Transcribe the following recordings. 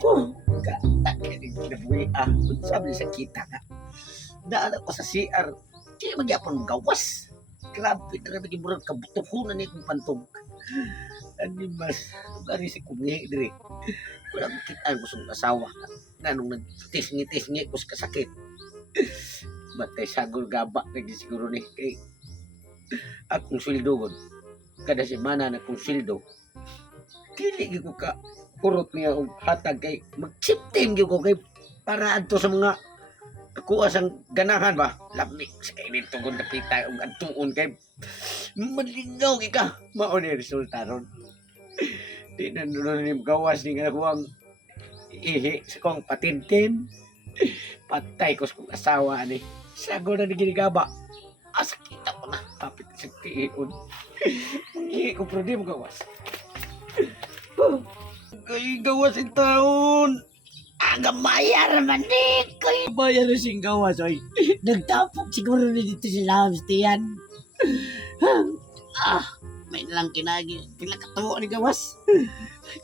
Kung katakin kinabuhi kung sabi sa kita ka. Daan ako sa CR. Di magyapon gawas. Grabe na naging murag kabutuhunan ni kong pantog. Ani mas, bari si kumihi diri. Walang kitaan ko sa asawa. Ganong nagtisngi-tisngi ko sa kasakit. Matay sagol gaba lagi siguro ni kay akong sweldo gud. Kada semana na kong sweldo. Dili gyud ko ka kurot niya og hatag kay mag-chip-team gyud ko kay para adto sa mga kuha sang ganahan ba lamig sa kainin tungod napita og adtuon kay malingaw ka mao ni resulta ron. Di na nuno ni gawas ni nga ang ihi sa kong patintin. Patay ko sa kong asawa ni. Sago na ni ginigaba. Asa kita ko na. Kapit sa tiion. Hindi ko pero di mo gawas. Kay gawas yung taon. Aga mayar man di. Kay bayar na siyang gawas. Oy. Nagtapok siguro na dito si Labs tiyan. May lang kinagi. Pila katuwa ni gawas.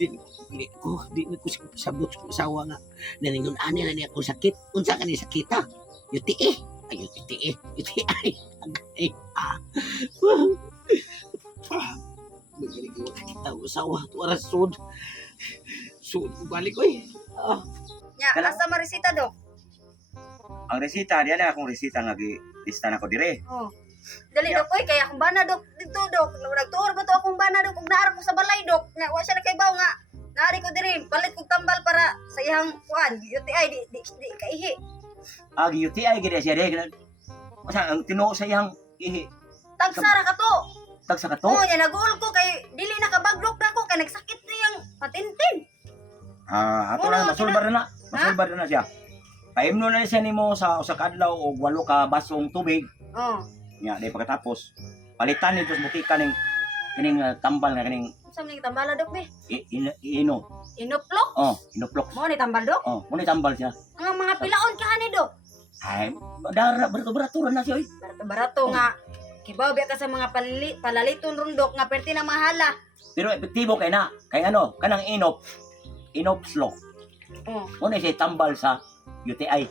Di ko sabot ko asawa nga. Naningon ani na niya kung sakit. Unsa ka ni sakita? UTI. Ay, UTI. UTI. Agay. Magaling ko kita usawa. Tuwara sud. Sud ko balik ko eh. Nya, asa marisita dok? Ang resita, diyan na akong resita nga lista na ko dire. Oh. Dali dok oy kay akong bana dok dito dok. Nagtuor ba to akong bana dok ug naara ko sa balay dok. Nga wa siya na kay baw nga. Naari ko diri palit kog tambal para sa iyang kuan UTI di kaihi. UTI gid siya dire. Masa ang tinuo sa iyang ihi. Tagsara ka to. Tagsa ka to? Oh, nya nagul ko kay dili nakabaglok na ko kay nagsakit na yang patintin. Ato na masulbar na. Masulbar na siya. Paimno na siya nimo sa usa ka adlaw og 8 ka basong tubig. Oh. Nya di pagkatapos palitan nito sa butika kining tambal nga kining Unsa man tambala dok be? ino. Inoplok? Inoplok. Mo ni tambal dok? Muna tambal siya. Ang mga pilaon ka ni dok. Ay, dara barato-barato na siya oy. Barato nga kibaw biya ka sa mga palaliton rundok nga perti na mahala. Pero epektibo kay na. Kay ano, kanang inopslok. Oh. Muna siya tambal sa UTI.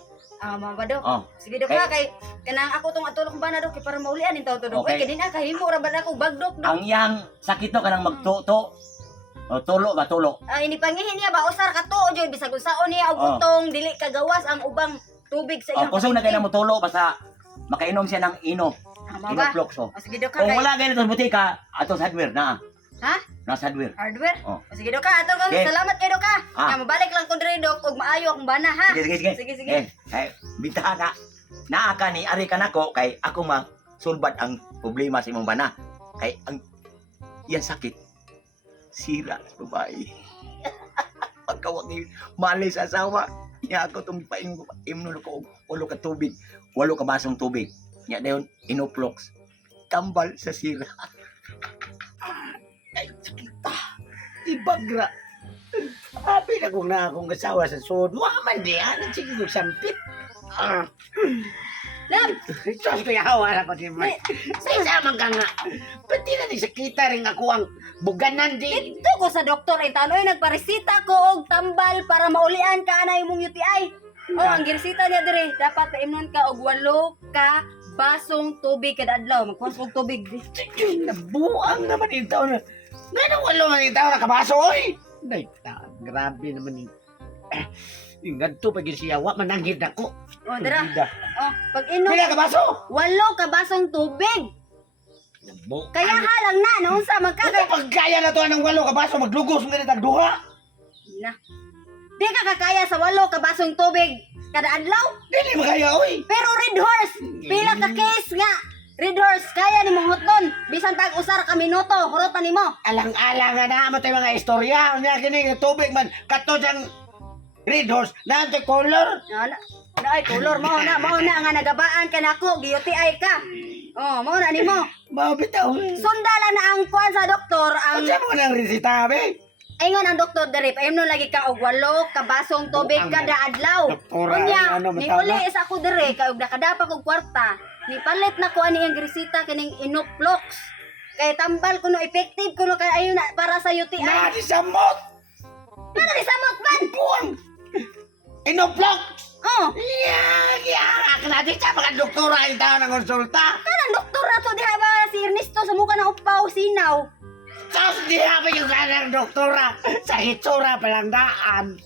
Mga ba dok? Oh. Sige dok ha kay kanang ako tong atulok ba na dok kay para maulian in taon to dok. Okay. Kay din kahimo ra ba na ko bagdok dok. Ang yang sakit to kanang magtuto. O tulo ba tulo? Ini pangihin niya ba usar ka to jud bisag unsaon niya og utong dili kagawas ang ubang tubig sa iyang. Kusog na kay na mo tulo basta makainom siya ng ino. Tama ba? Inoplok so. Sige dok ha Kung kay. wala ganito sa butika, ato sa hardware na. Ha? Nasa hardware. Hardware? Oh. Sige dok ha, ato kang Okay. salamat kay dok ha. Ah. Nga mabalik lang ko diri dok ug maayo akong bana ha. Sige. Sige. Bitaha ka. Naa ka ni ari ka nako kay ako sulbad ang problema sa imong bana. Kay ang iya sakit sira sa babae. Pagkawag ni mali sa asawa, niya ako itong paimnon ko 8 ka tubig, 8 ka basong tubig. Niya dayon inoplox. Tambal sa sira. Ay, sakita. Ibagra. Happy na kung na akong asawa sa sud. Waman di yan. Sige kong sampit. Lam, Sos ko yawa na ko din mo. Sa isa man ka nga. Pati na ni sakita rin ako ang buganan din. dito ko sa doktor ay tanoy nagparesita ko og tambal para maulian ka na imong UTI. Oh, ang giresita niya dire dapat paimnon ka og 8 ka basong tubig kada adlaw. Magkuha og tubig. Nabuang naman yung taon na. Ngayon wala man yung taon na kabaso, oy. Ay, grabe naman yung... yung ganito pag yung siya, wa mananghid ako. Oh, dira. Pagida. Oh, pag inom Pila kabaso? 8 ka basong tubig. Nabuang. Kaya halang na naunsa Ano magkaka pagkaya na to ng 8 kabaso, maglugos mo ganit ang duha? na. Di ka kakaya sa 8 ka basong tubig kada adlaw. Dili makaya, oy. Pero Red Horse, pila ka case nga. Red Horse, kaya ni mong huton. Bisan tag usar ka minuto, hurotan nimo. Alang-alang nga naman tayo mga istorya. Nga kini tubig man, kato siyang Red Horse, na ito color. Na ay color mo na nga nagabaan ka nako, GUTI ka. Oh, mao na nimo. Mabitaw. Sundala na ang kuan sa doktor ang Ang siya mo nang resita, be? ingon ang doktor diri paimnon lagi ka og 8 ka basong tubig kada adlaw. Doktora, Unya, ano, ni matawag? uli sa ako diri kay og nakadapa kog kwarta. Ni palit na ko ani ang grisita kining Inoplox. Kay tambal kuno effective kuno kay ayo na para sa UTI. Nadi samot! Ano ni samot ba? man. Buwan! Inoplok! Oh, Yeah! Kanadi sa mga doktora yung tao ng konsulta. kanang doktor na to diha ba si Ernesto sa mukha ng upaw sinaw. Tapos di pa yung kanang doktora. Sa hitsura palang daan.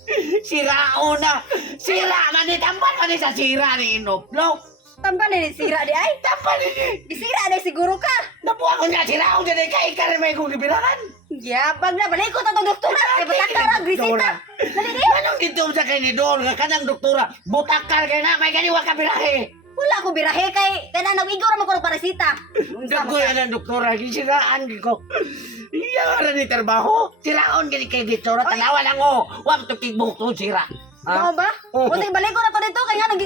Sirao na. Sira man ni tampan man ni sa sira ni Inoplok. Tambal ni sira di ay. Tampan ni. Disira na siguro ka. Nabuha ko niya sirao dyan ay kaikar may kong libirangan. Yabag na balik ko to doktora. Kay batakar ang grisita. Dali di. Anong dito sa kay ni Don? Kanang doktora. Butakar kay na. May ganiwa ka birahe. Wala ko birahe kay kana nag-igo ra man ko ng paresita. Dago yan ang doktora. Gisiraan ko. Iyara ni trabaho. Siraon gani kay dito. Tanawa lang o. Huwag to kigbukto sira. Oo ba? O sige balik ko na to dito kay nga nang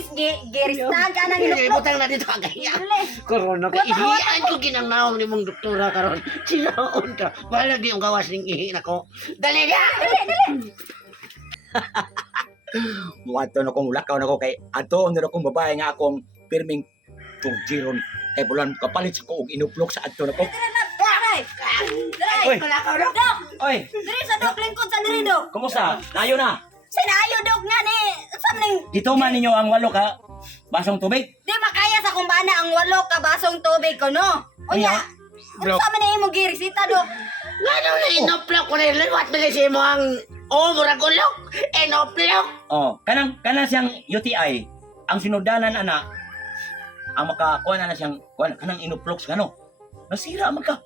girista ka nang inuklok. Butang na dito kagaya. Dali. Corona ka. Ihiyan ko ginangnaw ni mong doktora karon. Siraon ka. Wala di yung gawas ng ihi na ko. Dali na! Muadto na kong lakaw na ko kay ato na akong babae nga akong pirming tugjiron kay bulan kapalit sa ko og inuplok sa adto na ko. Dali. Dali. Oy. Wala ka rin. Dok, Oy, diri sa dok lingkod sa diri dok. kumusta? Nayo na. Sinayo dok nga ni sa ning Dito man ninyo ang 8 ka basong tubig. di makaya sa kumbana ang 8 ka basong tubig ko no. Unya. Dok. Unsa man na imong girisita dok? Nga daw na inoplok ko rin. Liwat bilisi mo ang... Oh, murag ulok. Inoplok. Oh, kanang siyang UTI ang sinudanan ana ang makakuha na siyang kanang inuplok sa kano. Nasira man ka.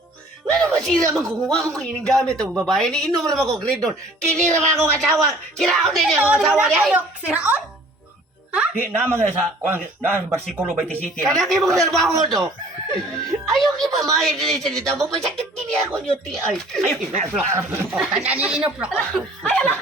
Nga naman sila man kukuha ko yung gamit ang babae. Ni inom naman ko gridon. Kini naman akong asawa. Siraon din niya akong asawa niya. Dok, siraon? Di na mga sa kuan na bersikulo 27. Kanang imong trabaho do. Ayaw ki pa maayos din sa dito. Mo pa sakit kini ako yung UTI. Ayaw inoplok. Kanang inoplok. Ay ala.